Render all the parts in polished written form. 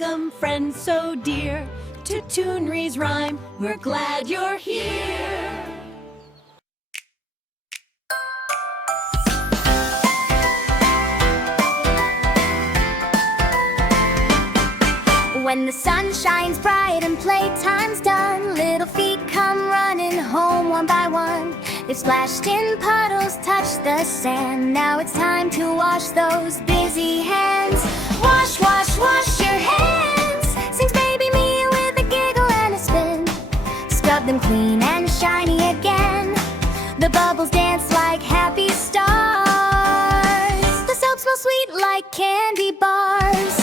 Welcome, friends so dear, to Toonriesrhyme. We're glad you're here. When the sun shines bright and playtime's done, little feet come running home one by one. They've splashed in puddles, touched the sand. Now it's time to wash those busy hands. Wash, wash, wash your hands, sings baby Mia with a giggle and a spin. Scrub them clean and shiny again. The bubbles dance like happy stars. The soap smells sweet like candy bars.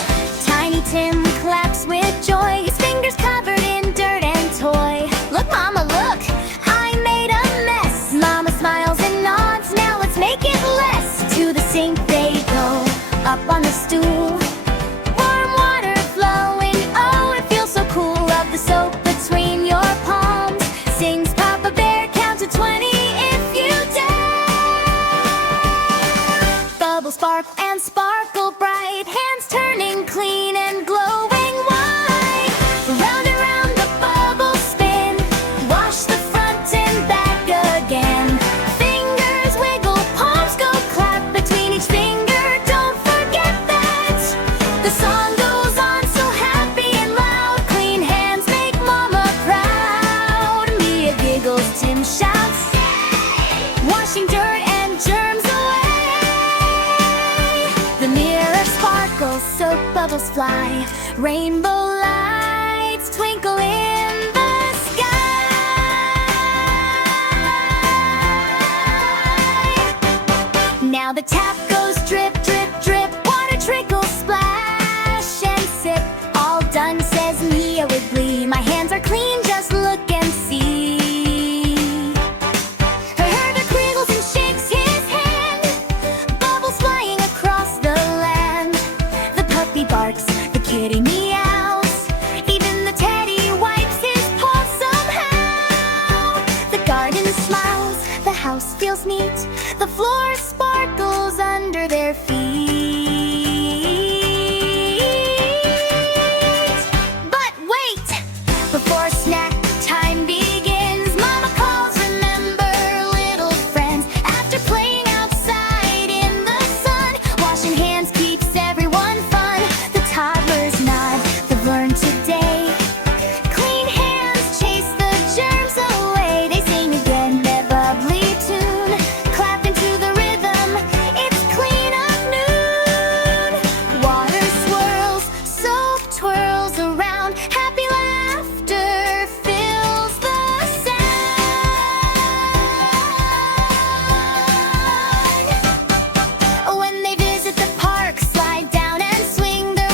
Tiny Tim claps with joy, his fingers covered in dirt and toy. Look, Mama, look, I made a mess. Mama smiles and nods, now let's make it less. To the sink they go, up on the stool. Warm water flowing, oh, it feels so cool. Rub the soap between your palms, sings Papa Bear, count to 20 if you dare. Bubbles sparkle and sparkle bright, hands turning clean and glowing. Tim shouts, washing dirt and germs away. The mirror sparkles, soap bubbles fly, rainbow lights twinkle in the sky. Now the tap goes drip, drip, drip, water trickles, splash and sip. All done, says Mia with glee. My hands are clean, just look and see. The kitty meows, even the teddy wipes his paws somehow. The garden smiles, the house feels neat, the floor sparkles under their feet. But wait, before snack time begins, Mama calls, remember little friends. After playing outside in the sun, washing hands keeps everyone fun. Toddlers nod, they've learned today. Clean hands chase the germs away. They sing again their bubbly tune, clap into the rhythm, it's clean up noon. Water swirls, soap twirls around, happy laughter fills the sound. When they visit the park, slide down and swing their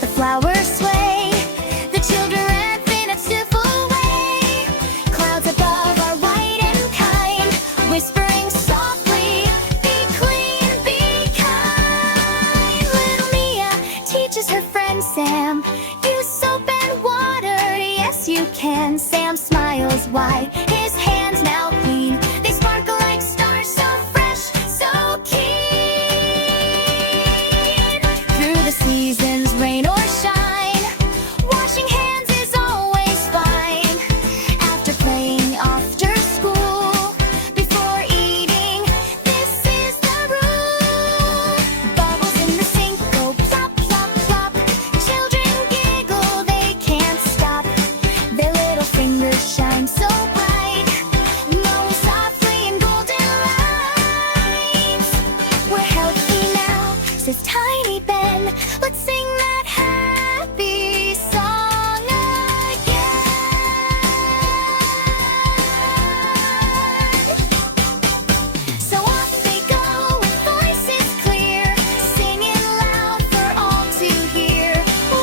the flowers sway, the children laugh in a cheerful way. Clouds above are white and kind, whispering softly, be clean, be kind. Little Mia teaches her friend Sam, use soap and water, yes you can. Sam smiles wide.